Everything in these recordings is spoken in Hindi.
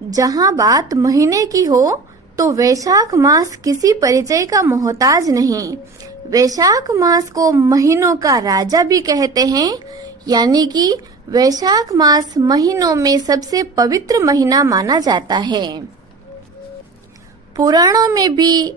जहाँ बात महीने की हो तो वैशाख मास किसी परिचय का मोहताज नहीं। वैशाख मास को महीनों का राजा भी कहते हैं, यानी कि वैशाख मास महीनों में सबसे पवित्र महीना माना जाता है। पुराणों में भी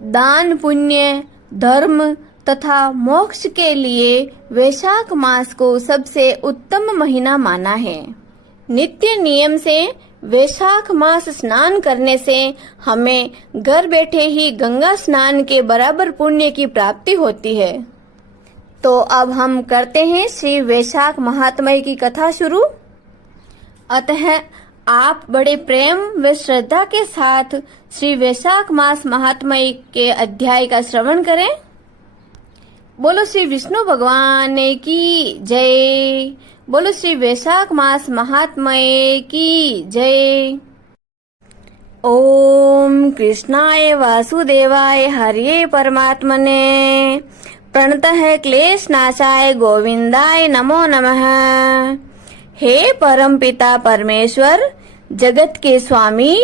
दान, पुण्य, धर्म तथा मोक्ष के लिए वैशाख मास को सबसे उत्तम महीना माना है। नित्य नियम से वैशाख मास स्नान करने से हमें घर बैठे ही गंगा स्नान के बराबर पुण्य की प्राप्ति होती है। तो अब हम करते हैं श्री वैशाख महात्म्य की कथा शुरू। अतः आप बड़े प्रेम व श्रद्धा के साथ श्री वैशाख मास महात्म्य के अध्याय का श्रवण करें। बोलो श्री विष्णु भगवान की जय। बोलो श्री वैशाख मास महात्म्य की जय। ओम कृष्णाय वासुदेवाय हरिये परमात्मने प्रणतः क्लेश नाशाय गोविंदाय नमो नमः। हे परम पिता परमेश्वर, जगत के स्वामी,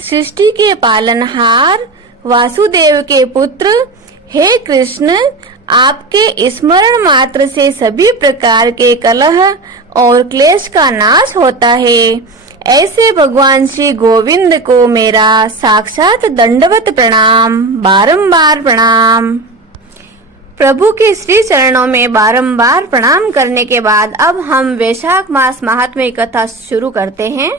सृष्टि के पालनहार, वासुदेव के पुत्र, हे कृष्ण, आपके स्मरण मात्र से सभी प्रकार के कलह और क्लेश का नाश होता है। ऐसे भगवान श्री गोविंद को मेरा साक्षात दंडवत प्रणाम, बारंबार प्रणाम। प्रभु के श्री चरणों में बारंबार प्रणाम करने के बाद अब हम वैशाख मास महात्म्य कथा शुरू करते हैं।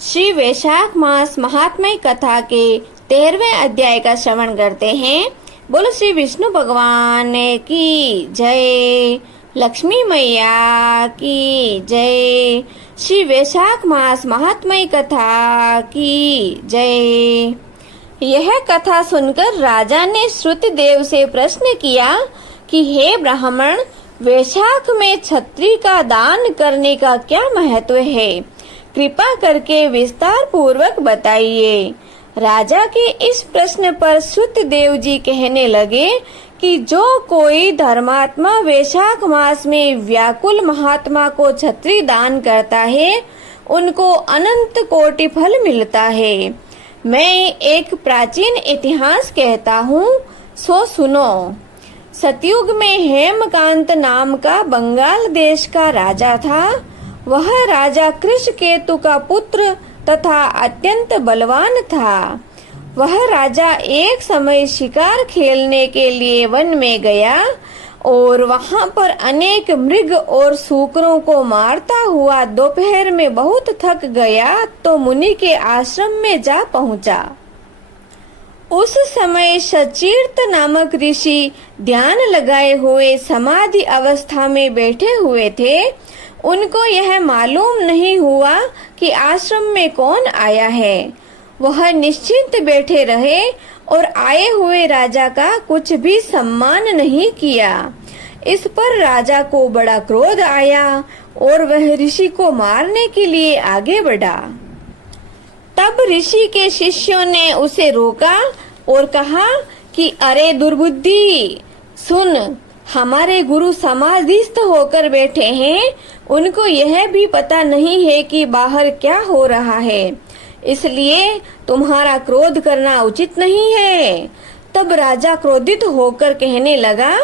श्री वैशाख मास महात्म्य कथा के 13वें अध्याय का श्रवण करते हैं। बोलो श्री विष्णु भगवान की जय, लक्ष्मी मैया की जय, श्री वैशाख मास महात्म्य कथा की जय। यह कथा सुनकर राजा ने श्रुतदेव से प्रश्न किया कि हे ब्राह्मण, वैशाख में छत्री का दान करने का क्या महत्व है? कृपा करके विस्तार पूर्वक बताइए। राजा के इस प्रश्न पर श्रुतदेव जी कहने लगे कि जो कोई धर्मात्मा वैशाख मास में व्याकुल महात्मा को छत्री दान करता है, उनको अनंत कोटि फल मिलता है। मैं एक प्राचीन इतिहास कहता हूँ, सो सुनो। सतयुग में हेमकांत नाम का बंगाल देश का राजा था। वह राजा कृषकेतु का पुत्र तथा अत्यंत बलवान था। वह राजा एक समय शिकार खेलने के लिए वन में गया और वहां पर अनेक मृग और सूकरों को मारता हुआ दोपहर में बहुत थक गया तो मुनि के आश्रम में जा पहुंचा। उस समय सचीर्त नामक ऋषि ध्यान लगाए हुए समाधि अवस्था में बैठे हुए थे। उनको यह मालूम नहीं हुआ कि आश्रम में कौन आया है। वह निश्चिंत बैठे रहे और आए हुए राजा का कुछ भी सम्मान नहीं किया। इस पर राजा को बड़ा क्रोध आया और वह ऋषि को मारने के लिए आगे बढ़ा। तब ऋषि के शिष्यों ने उसे रोका और कहा कि अरे दुर्बुद्धि, सुन, हमारे गुरु समाधिस्थ होकर बैठे हैं। उनको यह भी पता नहीं है कि बाहर क्या हो रहा है, इसलिए तुम्हारा क्रोध करना उचित नहीं है। तब राजा क्रोधित होकर कहने लगा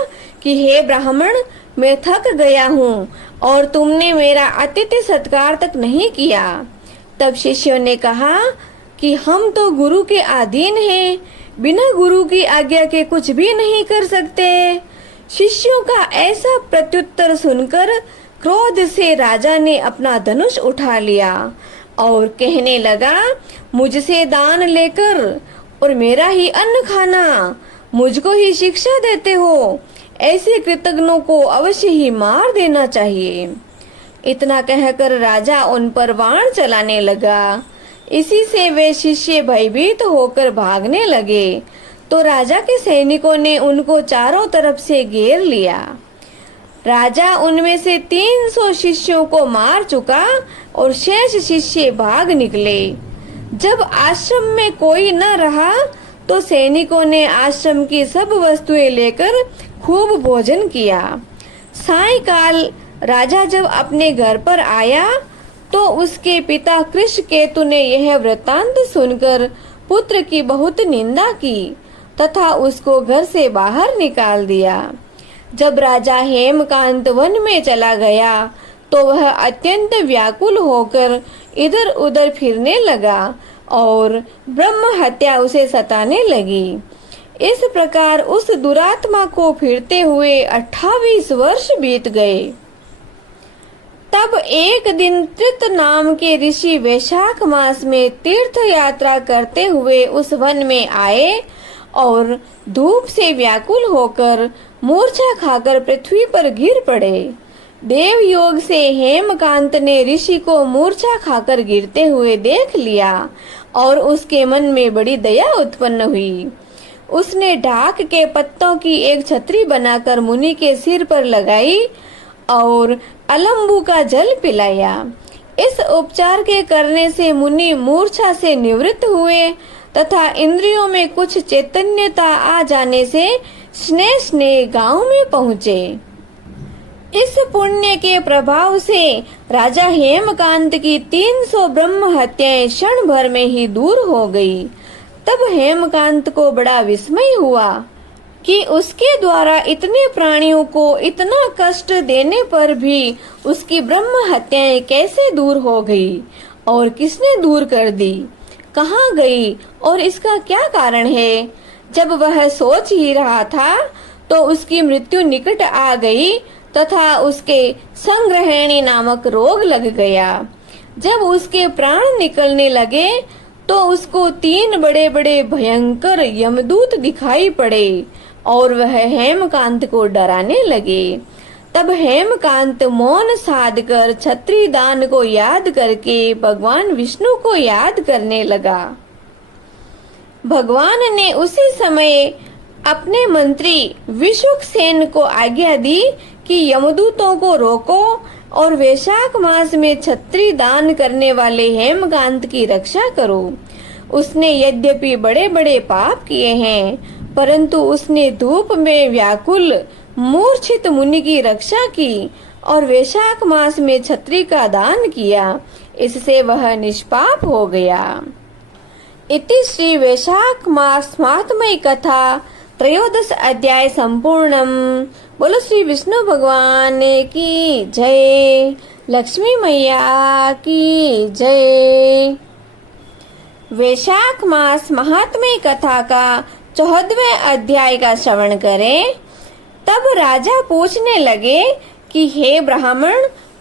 कि हे ब्राह्मण, मैं थक गया हूँ और तुमने मेरा अतिथि सत्कार तक नहीं किया। तब शिष्यों ने कहा कि हम तो गुरु के अधीन हैं, बिना गुरु की आज्ञा के कुछ भी नहीं कर सकते। शिष्यों का ऐसा प्रत्युत्तर सुनकर क्रोध से राजा ने अपना धनुष उठा लिया और कहने लगा, मुझसे दान लेकर और मेरा ही अन्न खाना, मुझको ही शिक्षा देते हो। ऐसे कृतज्ञों को अवश्य ही मार देना चाहिए। इतना कहकर राजा उन पर बाण चलाने लगा। इसी से वे शिष्य भयभीत होकर भागने लगे तो राजा के सैनिकों ने उनको चारों तरफ से घेर लिया। राजा उनमें से 300 शिष्यों को मार चुका और शेष शिष्य भाग निकले। जब आश्रम में कोई न रहा तो सैनिकों ने आश्रम की सब वस्तुएं लेकर खूब भोजन किया। सायंकाल राजा जब अपने घर पर आया तो उसके पिता कृष्णकेतु ने यह वृत्तांत सुनकर पुत्र की बहुत निंदा की तथा उसको घर से बाहर निकाल दिया। जब राजा हेमकांत वन में चला गया तो वह अत्यंत व्याकुल होकर इधर उधर फिरने लगा और ब्रह्म हत्या उसे सताने लगी। इस प्रकार उस दुरात्मा को फिरते हुए 28 वर्ष बीत गए। तब एक दिन त्रित नाम के ऋषि वैशाख मास में तीर्थ यात्रा करते हुए उस वन में आए और धूप से व्याकुल होकर मूर्छा खाकर पृथ्वी पर गिर पड़े। देव योग से हेमकांत ने ऋषि को मूर्छा खाकर गिरते हुए देख लिया और उसके मन में बड़ी दया उत्पन्न हुई। उसने ढाक के पत्तों की एक छतरी बनाकर मुनि के सिर पर लगाई और अलंबू का जल पिलाया। इस उपचार के करने से मुनि मूर्छा से निवृत्त हुए तथा इंद्रियों में कुछ चैतन्यता आ जाने से स्नेह स्नेह गांव में पहुँचे। इस पुण्य के प्रभाव से राजा हेमकांत की 300 ब्रह्म हत्याएं क्षण भर में ही दूर हो गई। तब हेमकांत को बड़ा विस्मय हुआ कि उसके द्वारा इतने प्राणियों को इतना कष्ट देने पर भी उसकी ब्रह्म हत्याएं कैसे दूर हो गई और किसने दूर कर दी, कहाँ गई और इसका क्या कारण है। जब वह सोच ही रहा था तो उसकी मृत्यु निकट आ गई तथा उसके संग्रहणी नामक रोग लग गया। जब उसके प्राण निकलने लगे तो उसको 3 बड़े बड़े भयंकर यमदूत दिखाई पड़े और वह हेमकांत को डराने लगे। तब हेमकांत मौन साध कर छत्री दान को याद करके भगवान विष्णु को याद करने लगा। भगवान ने उसी समय अपने मंत्री विशुकसेन को आज्ञा दी कि यमदूतों को रोको और वैशाख मास में छत्री दान करने वाले हेमकांत की रक्षा करो। उसने यद्यपि बड़े बड़े पाप किए हैं परंतु उसने धूप में व्याकुल मूर्छित मुनि की रक्षा की और वैशाख मास में छत्री का दान किया, इससे वह निष्पाप हो गया। इति श्री वैशाख मास महात्म्य कथा 13 अध्याय संपूर्णम। बोलो श्री विष्णु भगवान की जय, लक्ष्मी मैया की जय। वैशाख मास महात्म्य कथा का 14वें अध्याय का श्रवण करें। तब राजा पूछने लगे कि हे ब्राह्मण,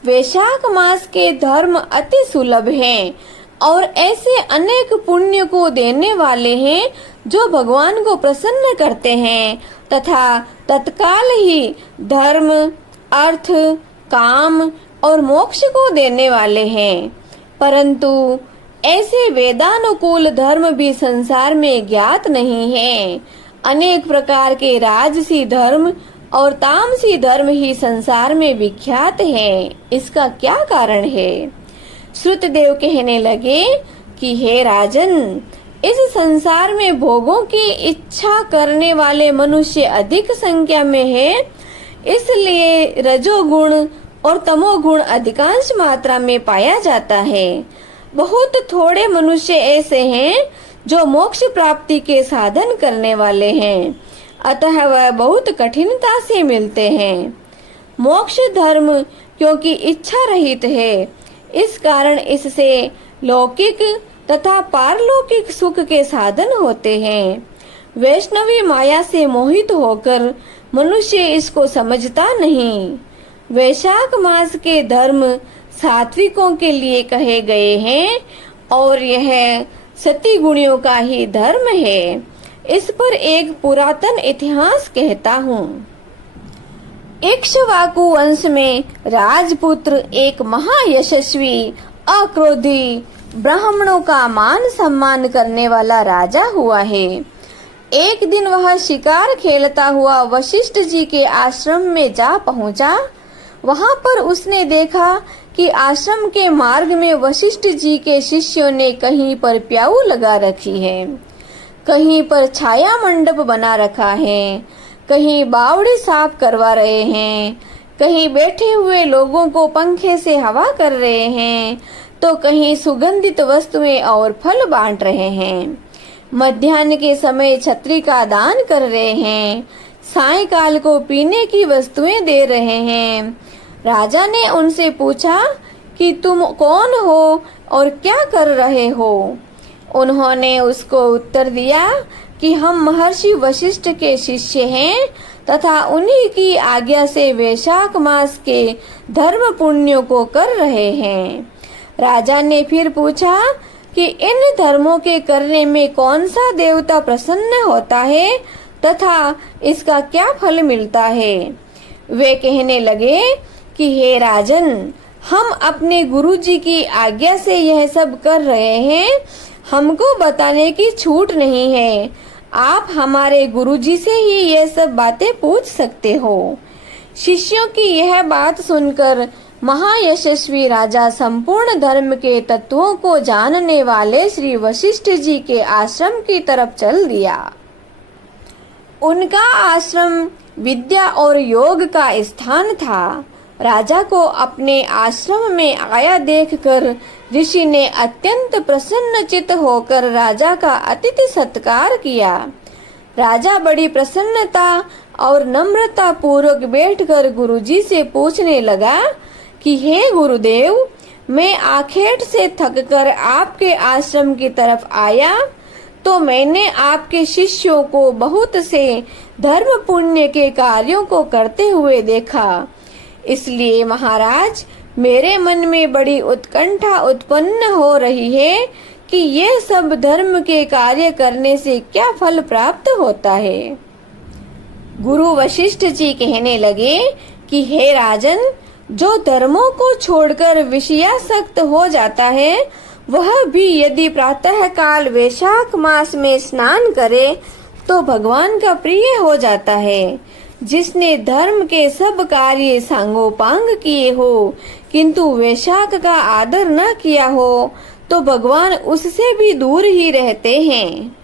वैशाख मास के धर्म अति सुलभ हैं और ऐसे अनेक पुण्य को देने वाले हैं जो भगवान को प्रसन्न करते हैं तथा तत्काल ही धर्म, अर्थ, काम और मोक्ष को देने वाले हैं। परंतु ऐसे वेदानुकूल धर्म भी संसार में ज्ञात नहीं है। अनेक प्रकार के राजसी धर्म और तामसी धर्म ही संसार में विख्यात हैं। इसका क्या कारण है? श्रुतदेव कहने लगे कि हे राजन, इस संसार में भोगों की इच्छा करने वाले मनुष्य अधिक संख्या में है, इसलिए रजोगुण और तमोगुण अधिकांश मात्रा में पाया जाता है। बहुत थोड़े मनुष्य ऐसे हैं जो मोक्ष प्राप्ति के साधन करने वाले हैं, अतः वह बहुत कठिनता से मिलते हैं। मोक्ष धर्म क्योंकि इच्छा रहित है, इस कारण इससे लौकिक तथा पारलौकिक सुख के साधन होते हैं। वैष्णवी माया से मोहित होकर मनुष्य इसको समझता नहीं। वैशाख मास के धर्म सात्विकों के लिए कहे गए हैं और यह सती गुणियों का ही धर्म है। इस पर एक पुरातन इतिहास कहता हूँ। इक्ष्वाकु वंश में राजपुत्र एक महायशस्वी अक्रोधी ब्राह्मणों का मान सम्मान करने वाला राजा हुआ है। एक दिन वह शिकार खेलता हुआ वशिष्ठ जी के आश्रम में जा पहुंचा। वहां पर उसने देखा कि आश्रम के मार्ग में वशिष्ठ जी के शिष्यों ने कहीं पर प्याऊ लगा रखी है, कहीं पर छाया मंडप बना रखा है, कहीं बावड़ी साफ करवा रहे हैं, कहीं बैठे हुए लोगों को पंखे से हवा कर रहे हैं, तो कहीं सुगंधित वस्तुएं और फल बांट रहे हैं। मध्याह्न के समय छत्री का दान कर रहे हैं। सायंकाल को पीने की वस्तुएं दे रहे हैं। राजा ने उनसे पूछा कि तुम कौन हो और क्या कर रहे हो? उन्होंने उसको उत्तर दिया कि हम महर्षि वशिष्ठ के शिष्य हैं तथा उन्हीं की आज्ञा से वैशाख मास के धर्म पुण्यों को कर रहे हैं। राजा ने फिर पूछा कि इन धर्मों के करने में कौन सा देवता प्रसन्न होता है तथा इसका क्या फल मिलता है? वे कहने लगे कि हे राजन, हम अपने गुरुजी की आज्ञा से यह सब कर रहे हैं। हमको बताने की छूट नहीं है। आप हमारे गुरुजी से ही यह सब बातें पूछ सकते हो। शिष्यों की यह बात सुनकर महायशस्वी राजा संपूर्ण धर्म के तत्वों को जानने वाले श्री वशिष्ठ जी के आश्रम की तरफ चल दिया। उनका आश्रम विद्या और योग का स्थान था। राजा को अपने आश्रम में आया देखकर ऋषि ने अत्यंत प्रसन्नचित्त होकर राजा का अतिथि सत्कार किया। राजा बड़ी प्रसन्नता और नम्रता पूर्वक बैठकर गुरुजी से पूछने लगा कि हे गुरुदेव, मैं आखेट से थककर आपके आश्रम की तरफ आया तो मैंने आपके शिष्यों को बहुत से धर्म पुण्य के कार्यों को करते हुए देखा। इसलिए महाराज, मेरे मन में बड़ी उत्कंठा उत्पन्न हो रही है कि ये सब धर्म के कार्य करने से क्या फल प्राप्त होता है। गुरु वशिष्ठ जी कहने लगे कि हे राजन, जो धर्मों को छोड़कर विषयासक्त हो जाता है वह भी यदि प्रातः काल वैशाख मास में स्नान करे तो भगवान का प्रिय हो जाता है। जिसने धर्म के सब कार्य सांगोपांग किए हो किंतु वैशाख का आदर न किया हो तो भगवान उससे भी दूर ही रहते हैं।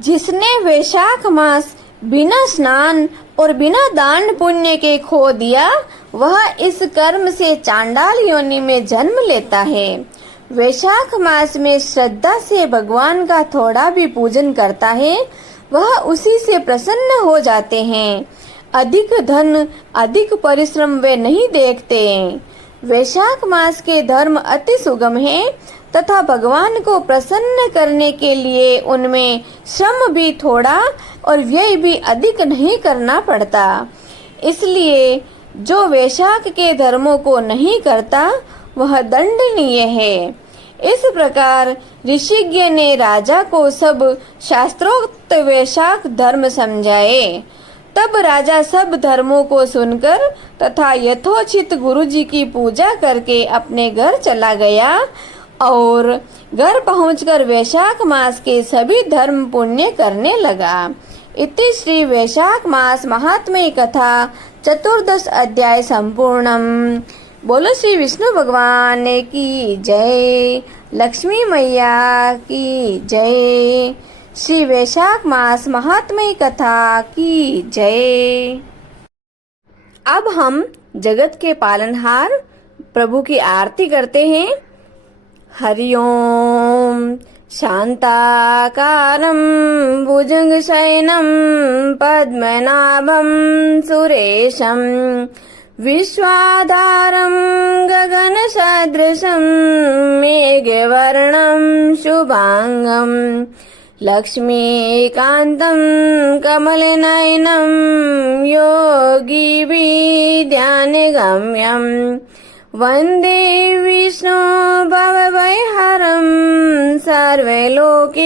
जिसने वैशाख मास बिना स्नान और बिना दान पुण्य के खो दिया वह इस कर्म से चांडाल योनि में जन्म लेता है। वैशाख मास में श्रद्धा से भगवान का थोड़ा भी पूजन करता है वह उसी से प्रसन्न हो जाते हैं। अधिक धन अधिक परिश्रम वे नहीं देखते। वैशाख मास के धर्म अति सुगम है तथा भगवान को प्रसन्न करने के लिए उनमें श्रम भी थोड़ा और व्यय भी अधिक नहीं करना पड़ता। इसलिए जो वैशाख के धर्मों को नहीं करता वह दंडनीय है। इस प्रकार ऋषिज्ञ ने राजा को सब शास्त्रोक्त वैशाख धर्म समझाए। तब राजा सब धर्मों को सुनकर तथा यथोचित गुरुजी की पूजा करके अपने घर चला गया और घर पहुंचकर वैशाख मास के सभी धर्म पुण्य करने लगा। इति श्री वैशाख मास महात्म्य कथा चतुर्दश अध्याय संपूर्णम। बोलो श्री विष्णु भगवान की जय, लक्ष्मी मैया की जय, श्री वैशाख मास महात्म्य कथा की जय। अब हम जगत के पालनहार प्रभु की आरती करते हैं। हरि ओम। शांताकारं भुजंगशयनं पद्मनाभं सुरेशं विश्वाधारं गगनसदृशं मेघवर्णं शुभांगं लक्ष्मीकान्तं कमलनयनं योगिभिर्ध्यानगम्यं वन्दे विष्णु भवभयहरं सर्वलोकैकनाथम्।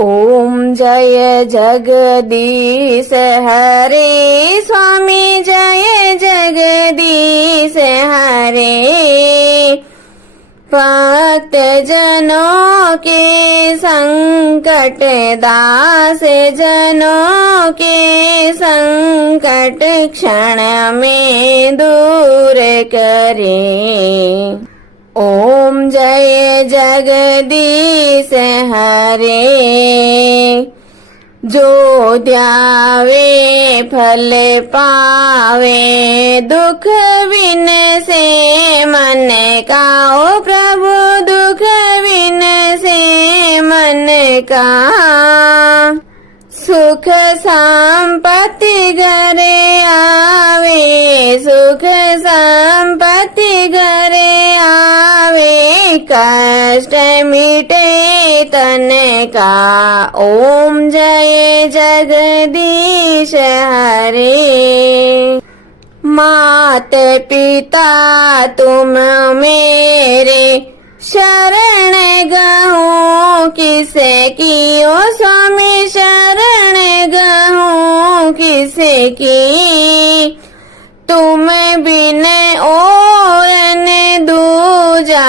ओम जय जगदीश हरे स्वामी, जय जगदीश हरे। भक्त जनों के संकट, दास जनों के संकट क्षण में दूर करे। ओम जय जगदीश हरे। जो ध्यावे फल पावे, दुख विन से मन का। ओ प्रभु दुख विन से मन का। सुख संपत्ति घरे आवे, सुख संपत्ति घरे आवे, कष्ट मिटे तन का। ओम जय जगदीश हरे। मात पिता तुम मेरे, शरण गहूँ किसे की। ओ स्वामी शरण गहूँ किसे की। तुम बिन और न दूजा,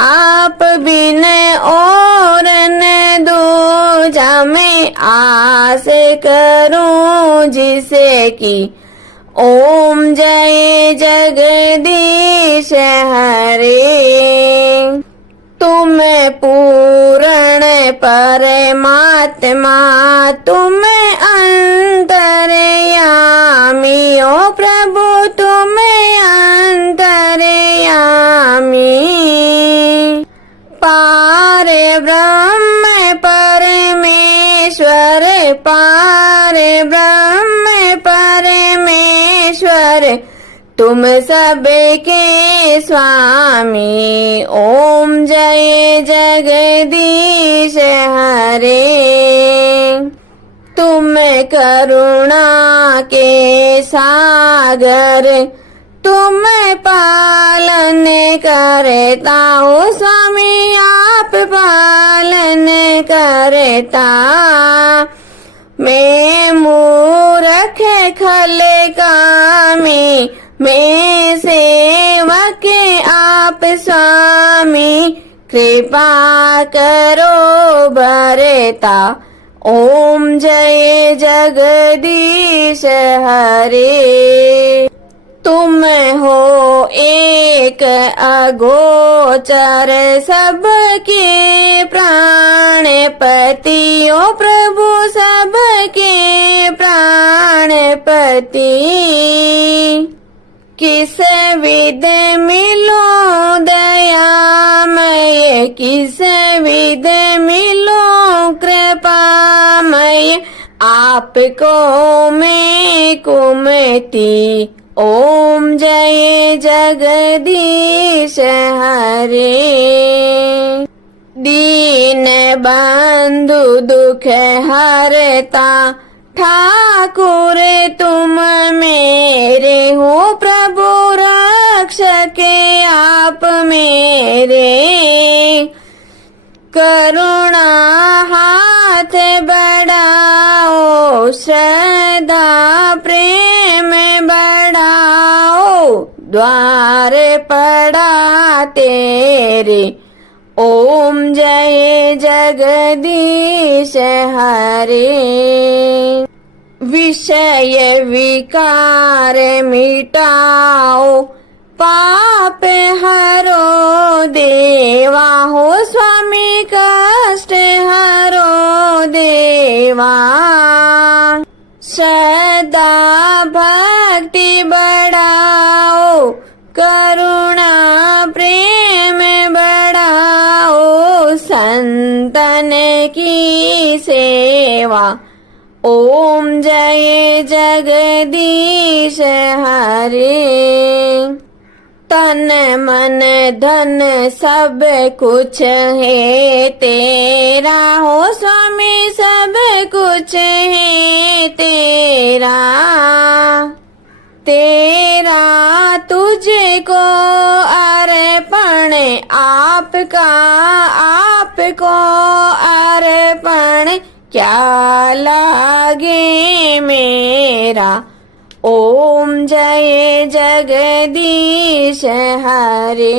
आप बिन और न दूजा। मैं आस करूं जिसे की। ओम जय जगदीश हरे। तुम पूर्ण परमात्मा, तुम अंतर्यामी। ओ प्रभु तुम अंतर्यामी। पार ब्रह्म परमेश्वर, पार ब्रह्म परमेश्वर, तुम सबके स्वामी। ओम जय जगदीश हरे। तुम करुणा के सागर, तुम पालन करता। हो स्वामी आप पालन करता। मैं मूर्ख खल कामी, मैं सेवक आप स्वामी। कृपा करो भरता। ओम जय जगदीश हरे। तुम हो एक अगोचर, सबके प्राणपति। ओ प्रभु सबके प्राणपति। किस विध मिलो दयामय, किस विध मिलो कृपामय। आपको मैं कुमति। ओम जय जगदीश हरे। दीन बंधु दुख हरता, ठाकुर तुम मेरे हो। प्रभु रक्षक आप मेरे। करुणा हाथ बढ़ाओ, श्रद्धा प्रेम बढ़ाओ। द्वार पड़ा तेरे। ओम जय जगदीश हरे। विषय विकार मिटाओ, पाप हरो देवा। हो स्वामी कष्ट हरो देवा। श्रद्धा भक्ति बढ़ाओ, करुणा प्रेम बढ़ाओ। संतन की सेवा। ओम जय जगदीश हरे। तन मन धन सब कुछ है तेरा। हो स्वामी सब कुछ है तेरा। तेरा तुझको अर्पण, आपका आपको अर्पण। क्या लागे मेरा। ओम जय जगदीश हरे।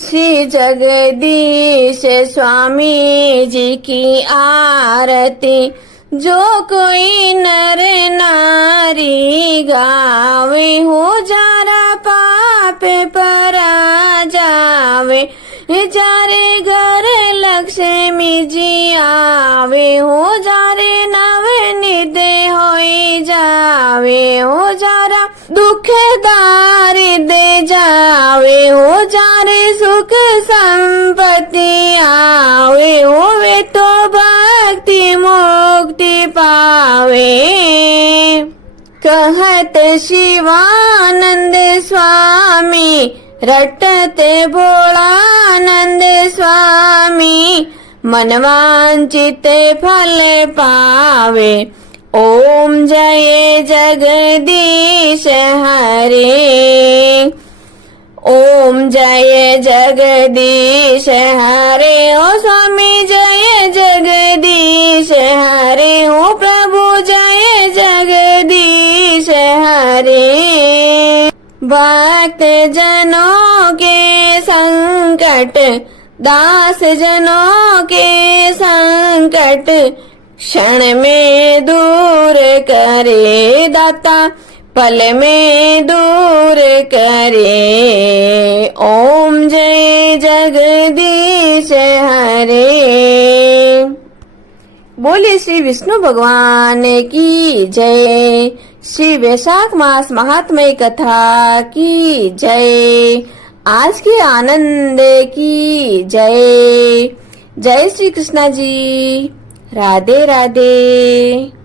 श्री जगदीश स्वामी जी की आरती, जो कोई नर नारी गावे। हो जारा पाप परा जावे, जारे घर लक्ष्मी लक्ष्मी जी आवे हो जारे नवनीत होई जावे हो जारा दुख दारिद्र जावे हो जारे सुख संपत्ति आवे हो वे तो भक्ति मुक्ति पावे। कहत शिवानंद स्वामी रटते भोलानंद स्वामी मनवांचित फल पावे। ओम जय जगदीश हरे, ओम जय जगदीश हरे। ओ स्वामी जय जगदीश हरे, ओ प्रभु जय जगदीश हरे। भक्त जनों के संकट दास जनों के संकट क्षण में दूर करे दाता पल में दूर करे। ओम जय जगदीश हरे। बोले श्री विष्णु भगवान की जय। श्री वैशाख मास महात्म्य कथा की जय। आज के आनंद की जय। जय श्री कृष्णा जी। राधे राधे।